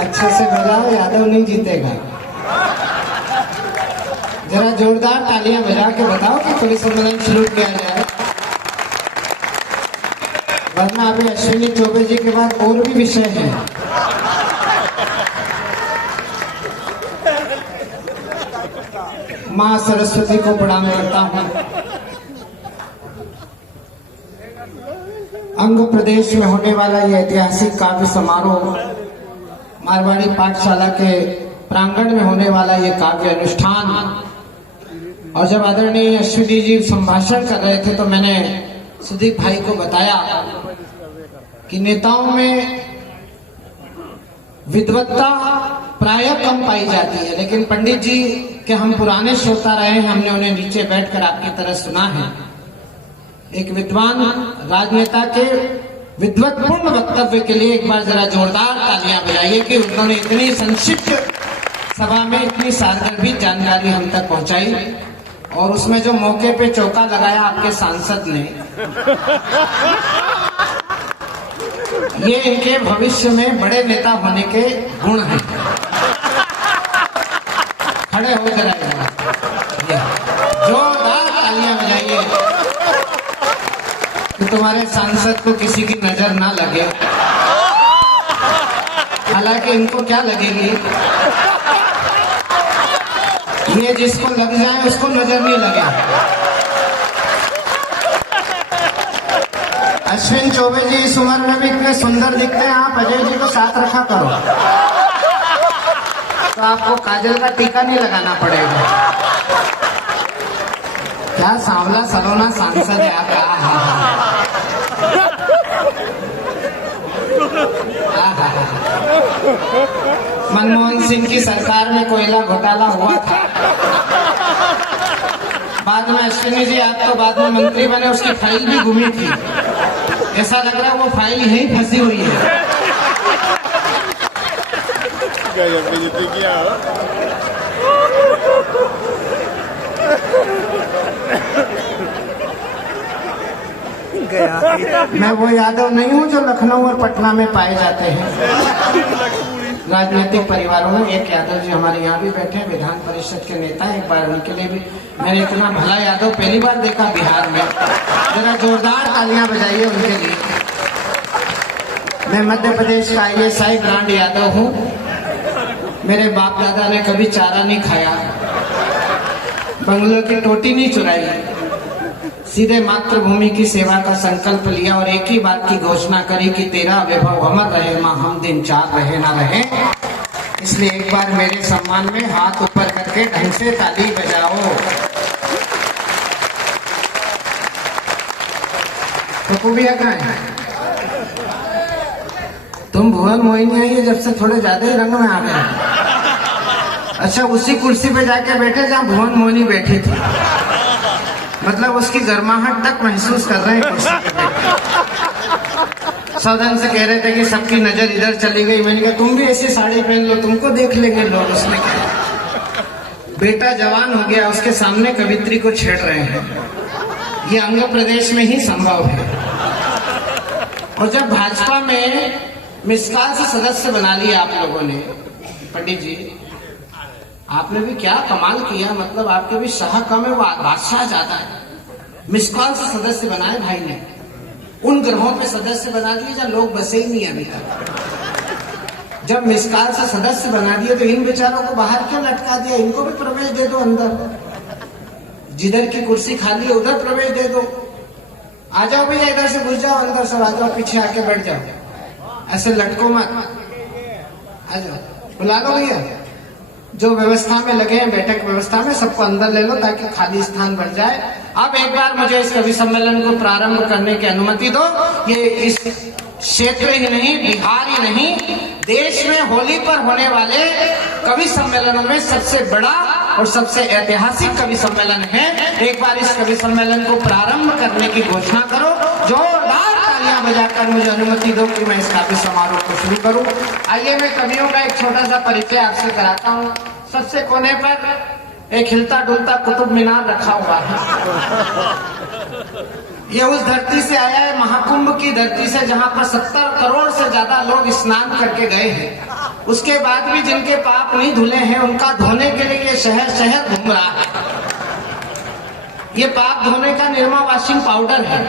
अच्छे से बजाओ, यादव नहीं जीतेगा। जरा जोरदार तालियां बजा के बताओ कि कवि सम्मेलन शुरू किया जाए, वरना अभी अश्विनी चौबे जी के बाद और भी विषय हैं। माँ सरस्वती को प्रणाम करता हूँ। अंग प्रदेश में होने वाला यह ऐतिहासिक काव्य समारोह, मारवाड़ी पाठशाला के प्रांगण में होने वाला यह काव्य अनुष्ठान, और जब आदरणीय अश्विनी जी संभाषण कर रहे थे तो मैंने सुदीप भाई को बताया कि नेताओं में विद्वत्ता प्रायः कम पाई जाती है, लेकिन पंडित जी के हम पुराने श्रोता रहे हैं, हमने उन्हें नीचे बैठकर आपकी तरह सुना है। एक विद्वान राजनेता के विद्वत्पूर्ण वक्तव्य के लिए एक बार जरा जोरदार तालियां बजाइए कि उन्होंने इतनी संक्षिप्त सभा में इतनी सारगर्भित जानकारी हम तक पहुंचाई, और उसमें जो मौके पे चौका लगाया आपके सांसद ने, ये इनके भविष्य में बड़े नेता होने के गुण हैं। खड़े हो जरा, जोरदार तालियां बजाइए कि तुम्हारे सांसद को किसी की नजर ना लगे। हालांकि इनको क्या लगेगी, ये जिसको लग जाए उसको नजर नहीं लगे। अश्विन चौबे जी इस उम्र में भी इतने सुंदर दिखते हैं, आप अजय जी को साथ रखा करो तो आपको काजल का टीका नहीं लगाना पड़ेगा। क्या सांवला सलोना सांसद है आपका। मनमोहन सिंह की सरकार में कोयला घोटाला हुआ था, बाद में अश्विनी जी आप तो बाद में मंत्री बने, उसकी फाइल भी गुमी थी। ऐसा लग रहा है वो फाइल यहीं फंसी हुई है। मैं वो यादव नहीं हूँ जो लखनऊ और पटना में पाए जाते हैं। राजनीतिक परिवारों में एक यादव जी हमारे यहाँ भी बैठे हैं, विधान परिषद के नेता। एक बार उनके लिए भी मैंने इतना भला यादव पहली बार देखा बिहार में। जरा जोरदार तालियां बजाइए उनके लिए। मैं मध्य प्रदेश का ISI ब्रांड यादव हूँ। मेरे बाप दादा ने कभी चारा नहीं खाया, बंगलों की टोटी नहीं चुराई, सीधे मातृभूमि की सेवा का संकल्प लिया और एक ही बात की घोषणा करी कि तेरा वैभव अमर रहे, माँ हम दिन चार रहे ना रहे। इसलिए एक बार मेरे सम्मान में हाथ ऊपर करके ढंग से ताली बजाओ। तो भी कहाँ है? तुम भुवन मोहिनी आई है जब से थोड़े ज्यादा ही रंग में आ गए। अच्छा, उसी कुर्सी पे जाके बैठे जहाँ भुवन मोहिनी बैठी थी, मतलब उसकी गर्माहट तक महसूस कर रहे हैं कुर्सी पे बैठे। सौदन से कह रहे थे कि सबकी नजर इधर चली गई। मैंने कहा तुम भी ऐसी साड़ी पहन लो, तुमको देख लेंगे लोग। उसने कहा बेटा जवान हो गया, उसके सामने कवित्री को छेड़ रहे हैं। ये अंग प्रदेश में ही संभव है। और जब भाजपा में मिसकाल से सदस्य बना लिया आप लोगों ने, पंडित जी आपने भी क्या कमाल किया, मतलब आपके भी शाह कम है, वो बादशाह ज्यादा है। मिसकाल से सदस्य बनाए भाई ने, उन ग्रहों पे सदस्य बना दिए जहाँ लोग बसे ही नहीं अभी तक। जब मिसकाल से सदस्य बना दिए तो इन बेचारों को बाहर क्यों लटका दिया? इनको भी प्रवेश दे दो अंदर, जिधर की कुर्सी खाली है उधर प्रवेश दे दो। आ जाओ भैया, इधर से घुस जाओ, अंदर सब आ जाओ, पीछे आके बैठ जाओ, ऐसे लटको मत, आ जाओ, बुला लो भैया। जो व्यवस्था में लगे हैं, बैठक व्यवस्था में, सबको अंदर ले लो ताकि खाली स्थान बढ़ जाए। अब एक बार मुझे इस कवि सम्मेलन को प्रारंभ करने की अनुमति दो। ये इस क्षेत्र ही नहीं, बिहार ही नहीं, देश में होली पर होने वाले कवि सम्मेलनों में सबसे बड़ा और सबसे ऐतिहासिक कवि सम्मेलन है। एक बार इस कवि सम्मेलन को प्रारंभ करने की घोषणा करो। जोरदार तालियां बजाकर मुझे अनुमति दो कि मैं इस काव्य समारोह को शुरू करूं। आइए मैं कवियों का एक छोटा सा परिचय आपसे कराता हूं। सबसे कोने पर एक हिलता डुलता कुतुब मीनार रखा हुआ है। ये उस धरती से आया है, महाकुंभ की धरती से, जहां पर 70 करोड़ से ज्यादा लोग स्नान करके गए हैं। उसके बाद भी जिनके पाप नहीं धुले हैं उनका धोने के लिए ये शहर शहर घूम रहा है। ये पाप धोने का निरमा वॉशिंग पाउडर है।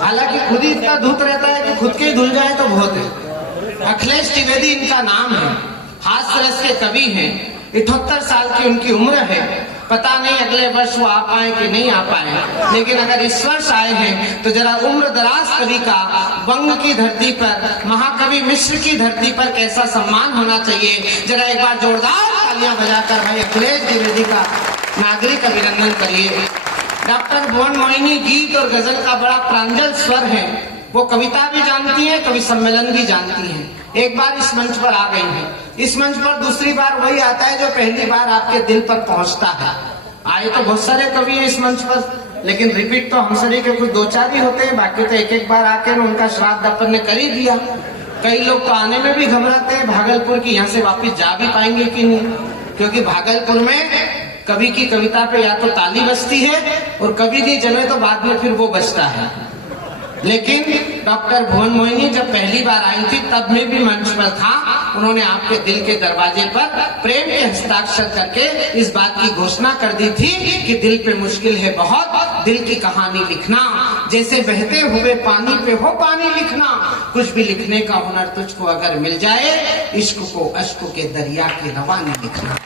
हालांकि खुद ही इतना धूत रहता है कि खुद के ही धुल जाए तो बहुत है। अखिलेश त्रिवेदी इनका नाम है, हास्य रस के कवि हैं, 78 साल की उनकी उम्र है। पता नहीं अगले वर्ष वो आ पाए कि नहीं आ पाए, लेकिन अगर इस वर्ष आए हैं तो जरा उम्र दराज कवि का बंग की धरती पर, महाकवि मिश्र की धरती पर कैसा सम्मान होना चाहिए। जरा एक बार जोरदार तालियां बजाकर भाई अखिलेश त्रिवेदी का नागरिक अभिनंदन करिए। डॉक्टर भुवन मोहिनी गीत और गजल का बड़ा प्रांजल स्वर है। वो कविता भी जानती है, कवि सम्मेलन भी जानती है। एक बार इस मंच पर आ गई है, इस मंच पर दूसरी बार वही आता है जो पहली बार आपके दिल पर पहुंचता है। आए तो बहुत सारे कवि हैं इस मंच पर, लेकिन रिपीट तो हम सभी के कुछ 2-4 ही होते हैं। बाकी तो एक एक बार आके ना उनका श्राद्ध अपन ने कर ही दिया। कई लोग तो आने में भी घबराते हैं भागलपुर की, यहाँ से वापिस जा भी पाएंगे कि नहीं, क्योंकि भागलपुर में कवि की कविता पे या तो ताली बजती है और कवि नहीं जमे तो बाद में फिर वो बजता है। लेकिन डॉक्टर भुवन मोहिनी जब पहली बार आई थी तब मैं भी मंच पर था। उन्होंने आपके दिल के दरवाजे पर प्रेम के हस्ताक्षर करके इस बात की घोषणा कर दी थी कि दिल पे मुश्किल है बहुत दिल की कहानी लिखना, जैसे बहते हुए पानी पे हो पानी लिखना, कुछ भी लिखने का हुनर तुझको अगर मिल जाए, इश्क को अश्क के दरिया की रवानी लिखना।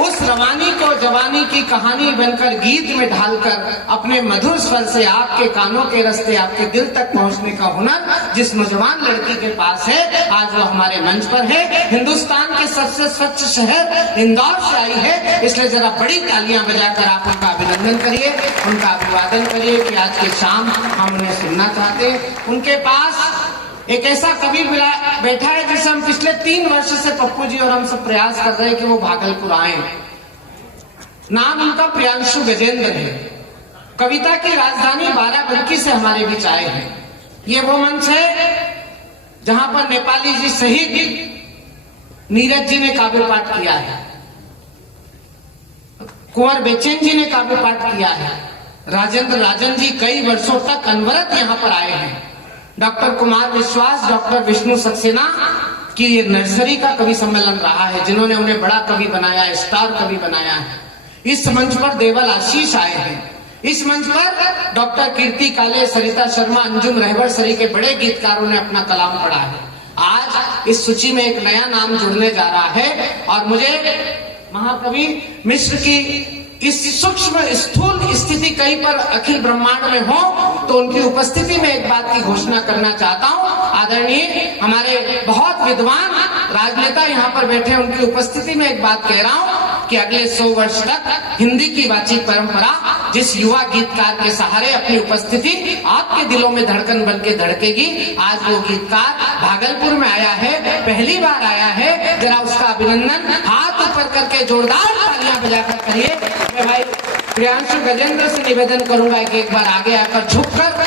उस रवानी को जवानी की कहानी बनकर गीत में ढालकर अपने मधुर स्वर से आपके कानों के रास्ते आपके दिल तक पहुंचने का हुनर जिस नौजवान लड़की के पास है, आज वो हमारे मंच पर है। हिंदुस्तान के सबसे स्वच्छ शहर इंदौर से आई है, इसलिए जरा बड़ी तालियां बजाकर आप उनका अभिनंदन करिए, उनका अभिवादन करिए कि आज की शाम हम उन्हें सुनना चाहते हैं। उनके पास एक ऐसा कवि बैठा है जिसे हम पिछले 3 वर्ष से पप्पू जी और हम सब प्रयास कर रहे हैं कि वो भागलपुर आए। नाम उनका प्रियांशु गजेंद्र है। कविता की राजधानी बाराबंकी से हमारे बीच आए हैं। ये वो मंच है जहां पर नेपाली जी सहित नीरज जी ने काव्य पाठ किया है, कुंवर बेचैन जी ने काव्य पाठ किया है, राजेंद्र राजन जी कई वर्षों तक अनवरत यहाँ पर आए हैं। डॉक्टर कुमार विश्वास, डॉक्टर विष्णु सक्सेना की ये नर्सरी का कवि सम्मेलन रहा है, जिन्होंने उन्हें बड़ा कवि बनाया, स्टार कवि बनाया है। इस मंच पर देवल आशीष आए हैं। इस मंच पर डॉक्टर कीर्ति काले, सरिता शर्मा, अंजुम रहबर सरी के बड़े गीतकारों ने अपना कलाम पढ़ा है। आज इस सूची में एक नया नाम जुड़ने जा रहा है और मुझे महाकवि मिश्र की इस सूक्ष्म स्थूल स्थिति कहीं पर अखिल ब्रह्मांड में हो तो उनकी उपस्थिति में एक बात की घोषणा करना चाहता हूं। आदरणीय हमारे बहुत विद्वान राजनेता यहाँ पर बैठे, उनकी उपस्थिति में एक बात कह रहा हूं कि अगले 100 वर्ष तक हिंदी की वाचिक परंपरा जिस युवा गीतकार के सहारे अपनी उपस्थिति आपके दिलों में धड़कन बन के धड़केगी, आज वो गीतकार भागलपुर में आया है, पहली बार आया है। जरा उसका अभिनंदन हाथ ऊपर करके जोरदार तालियां बजाकर करिए। मैं भाई प्रियांशु गजेंद्र से निवेदन करूंगा कि एक बार आगे आकर झुककर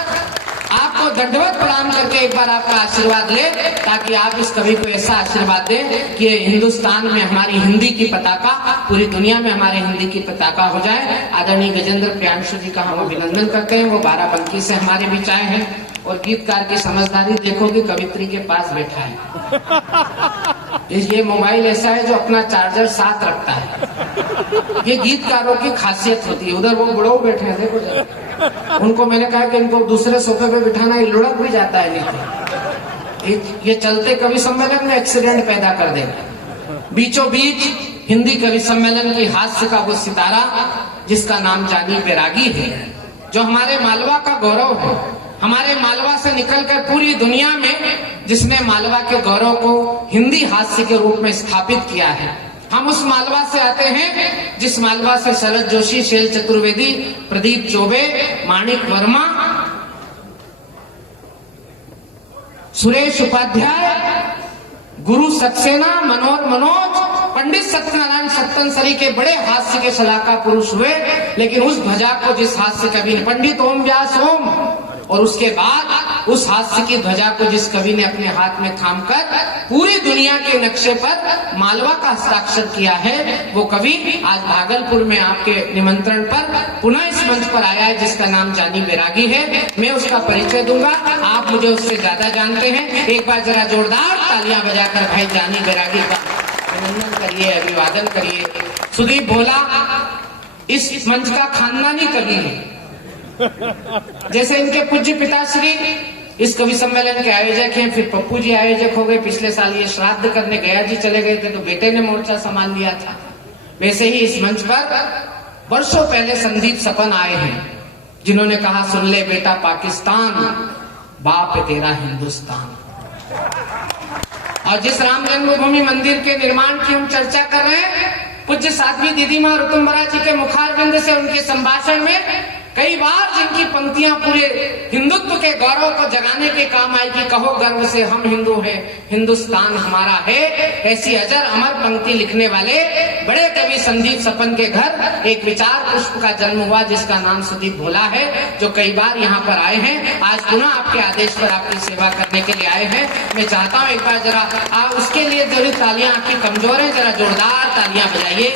आपको दंडवत प्रणाम करके एक बार आपका आशीर्वाद ले, ताकि आप इस कवि को ऐसा आशीर्वाद दें कि हिंदुस्तान में हमारी हिंदी की पताका, पूरी दुनिया में हमारे हिंदी की पताका हो जाए। आदरणीय गजेंद्र प्रियांशु जी का हम अभिनंदन करते हैं। वो बाराबंकी से हमारे बीच आए हैं और गीतकार की समझदारी देखोगे, कवित्री के पास बैठा है। ये मोबाइल ऐसा है जो अपना चार्जर साथ रखता है। ये गीतकारों की खासियत होती है। उधर वो बुढ़ो बैठे हैं, देखो जरा। उनको मैंने कहा कि इनको दूसरे सोफे पे बिठाना, ये लुढ़क भी जाता है नहीं। ये चलते कवि सम्मेलन में एक्सीडेंट पैदा कर देगा। बीचों बीच हिंदी कवि सम्मेलन की हास्य का वो सितारा जिसका नाम जानी बैरागी है, जो हमारे मालवा का गौरव है, हमारे मालवा से निकलकर पूरी दुनिया में जिसने मालवा के गौरव को हिंदी हास्य के रूप में स्थापित किया है। हम उस मालवा से आते हैं जिस मालवा से शरद जोशी, शैल चतुर्वेदी, प्रदीप चौबे, माणिक वर्मा, सुरेश उपाध्याय, गुरु सक्सेना, मनोज, पंडित सत्यनारायण सत्तनसरी के बड़े हास्य के शलाका पुरुष हुए। लेकिन उस ध्वजा को जिस हास्य कवि ने, पंडित ओम व्यास ओम, और उसके बाद उस हास्य की ध्वजा को जिस कवि ने अपने हाथ में थामकर पूरी दुनिया के नक्शे पर मालवा का हस्ताक्षर किया है, वो कवि आज भागलपुर में आपके निमंत्रण पर पुनः इस मंच पर आया है, जिसका नाम जानी बैरागी है। मैं उसका परिचय दूंगा, आप मुझे उससे ज्यादा जानते हैं। एक बार जरा जोरदार तालियां बजाकर भाई जानी बैरागी का अभिनंदन करिए, अभिवादन करिए। सुदीप भोला इस मंच का खानदानी कवि है। जैसे इनके पूज्य पिताश्री इस कवि सम्मेलन के आयोजक हैं, फिर पप्पू जी आयोजक हो गए। पिछले साल ये श्राद्ध करने गया जी चले गए थे तो बेटे ने मोर्चा संभाल लिया था। वैसे ही इस मंच पर वर्षों पहले संदीप सपन आए हैं, जिन्होंने कहा सुन ले बेटा पाकिस्तान, बाप है तेरा हिंदुस्तान। और जिस राम जन्मभूमि मंदिर के निर्माण की हम चर्चा कर रहे हैं, पूज्य साध्वी दीदी मां ऋतुम्बरा जी के मुखारविंद से उनके संभाषण में कई बार जिनकी पंक्तियां पूरे हिंदुत्व के गौरव को जगाने के काम आएगी, कहो गर्व से हम हिंदू हैं, हिंदुस्तान हमारा है, ऐसी अजर अमर पंक्ति लिखने वाले बड़े कवि संदीप सपन के घर एक विचार पुष्प का जन्म हुआ, जिसका नाम सुदीप भोला है, जो कई बार यहाँ पर आए हैं। आज पुनः आपके आदेश पर आपकी सेवा करने के लिए आए हैं। मैं चाहता हूँ एक बार जरा उसके लिए जरूर तालियां आपकी कमजोर है, जरा जोरदार तालियां बजाइए।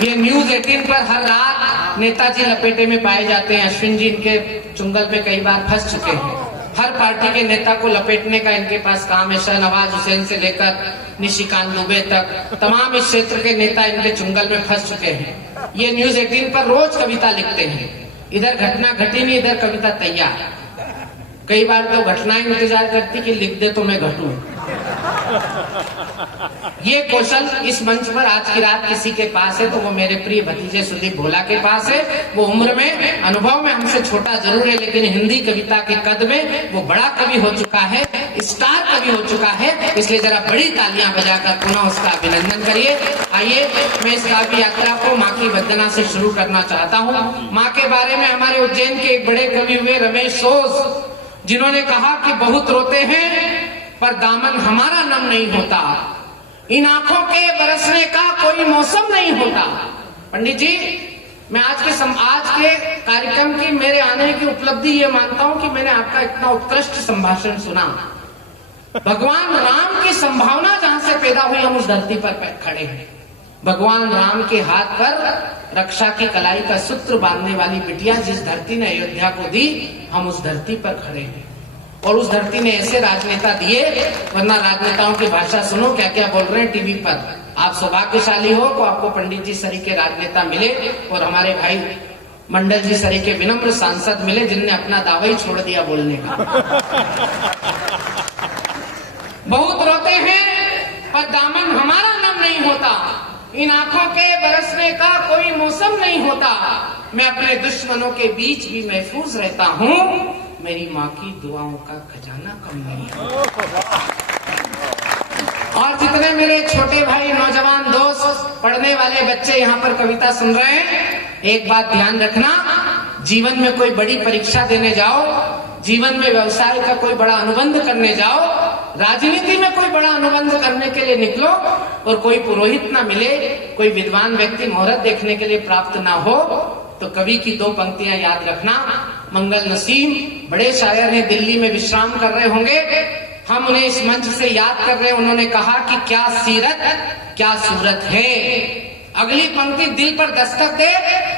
ये न्यूज 18 पर हर रात नेताजी लपेटे में पाए जाते हैं। अश्विन जी इनके चुंगल में कई बार फंस चुके हैं। हर पार्टी के नेता को लपेटने का इनके पास काम है। शहनवाज हुसैन से लेकर निशिकांत दुबे तक तमाम इस क्षेत्र के नेता इनके चुंगल में फंस चुके हैं। ये न्यूज 18 पर रोज कविता लिखते हैं। इधर घटना घटी नहीं, इधर कविता तैयार। कई बार तो घटनाएं इंतजार करती कि लिख दे तो मैं घटूं। ये कौशल इस मंच पर आज की रात किसी के पास है तो वो मेरे प्रिय भतीजे सुदीप भोला के पास है। वो उम्र में, अनुभव में हमसे छोटा जरूर है, लेकिन हिंदी कविता के कद में वो बड़ा कवि हो चुका है, स्टार कवि हो चुका है। इसलिए जरा बड़ी तालियां बजाकर पुनः उसका अभिनंदन करिए। आइए, मैं इस काव्य यात्रा को माँ की वंदना से शुरू करना चाहता हूँ। माँ के बारे में हमारे उज्जैन के एक बड़े कवि हुए रमेश सोस, जिन्होंने कहा कि बहुत रोते हैं पर दामन हमारा नम नहीं होता, इन आंखों के बरसने का कोई मौसम नहीं होता। पंडित जी, मैं आज के कार्यक्रम की मेरे आने की उपलब्धि ये मानता हूं कि मैंने आपका इतना उत्कृष्ट संभाषण सुना। भगवान राम की संभावना जहां से पैदा हुई, हम उस धरती पर खड़े हैं। भगवान राम के हाथ पर रक्षा की कलाई का सूत्र बांधने वाली बिटिया जिस धरती ने अयोध्या को दी, हम उस धरती पर खड़े हैं। और उस धरती ने ऐसे राजनेता दिए, वरना राजनेताओं की भाषा सुनो क्या क्या बोल रहे हैं टीवी पर। आप सौभाग्यशाली हो तो आपको पंडित जी सरी के राजनेता मिले और हमारे भाई मंडल जी सरी के विनम्र सांसद मिले, जिनने अपना दावा ही छोड़ दिया बोलने का। बहुत रोते हैं पर दामन हमारा नम नहीं होता, इन आंखों के बरसने का कोई मौसम नहीं होता, मैं अपने दुश्मनों के बीच भी महफूज रहता हूँ, मेरी माँ की दुआओं का खजाना कम नहीं है। और जितने मेरे छोटे भाई, नौजवान दोस्त, पढ़ने वाले बच्चे यहाँ पर कविता सुन रहे हैं, एक बात ध्यान रखना, जीवन में कोई बड़ी परीक्षा देने जाओ, जीवन में व्यवसाय का कोई बड़ा अनुबंध करने जाओ, राजनीति में कोई बड़ा अनुबंध करने के लिए निकलो और कोई पुरोहित ना मिले, कोई विद्वान व्यक्ति मुहूर्त देखने के लिए प्राप्त ना हो, तो कवि की दो पंक्तियां याद रखना। मंगल नसीम बड़े शायर हैं, दिल्ली में विश्राम कर रहे होंगे, हम उन्हें इस मंच से याद कर रहे हैं। उन्होंने कहा कि क्या सीरत क्या सूरत है। अगली पंक्ति दिल पर दस्तक दे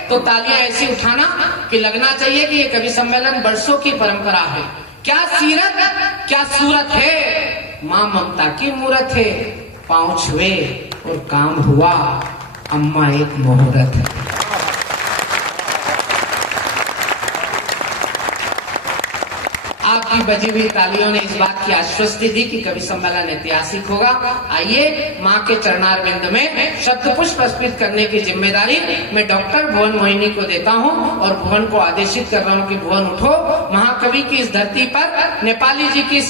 तो तालियां ऐसी उठाना कि लगना चाहिए कि ये कवि सम्मेलन वर्षों की परंपरा है। क्या सीरत क्या सूरत है, माँ ममता की मूरत है, पांव छुए और काम हुआ, अम्मा एक मुहूर्त है। आपकी बजी हुई तालियों ने इस बात की आश्वस्ति दी कि कवि सम्मेलन ऐतिहासिक होगा। आइए, माँ के चरणारविंद में शब्द पुष्प अर्पित करने की जिम्मेदारी मैं डॉक्टर भुवन मोहिनी को देता हूँ और भुवन को आदेशित कर रहा हूँ कि भुवन उठो, महाकवि की इस धरती पर, नेपाली जी की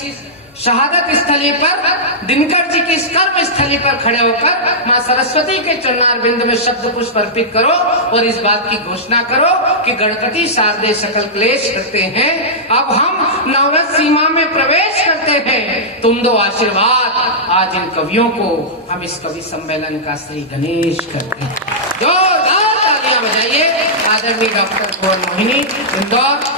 शहादत स्थली पर, दिनकर जी की इस कर्म स्थली पर खड़े होकर माँ सरस्वती के चरणारविंद में शब्द पुष्प अर्पित करो और इस बात की घोषणा करो कि गणपति शारदे सकल क्लेश करते हैं, अब हम नवरस सीमा में प्रवेश करते हैं, तुम दो आशीर्वाद। आज इन कवियों को हम इस कवि सम्मेलन का श्री गणेश करते हैं। जोरदार तालियां बजाइए। आदरणीय डॉक्टर भुवन मोहिनी, इंदौर।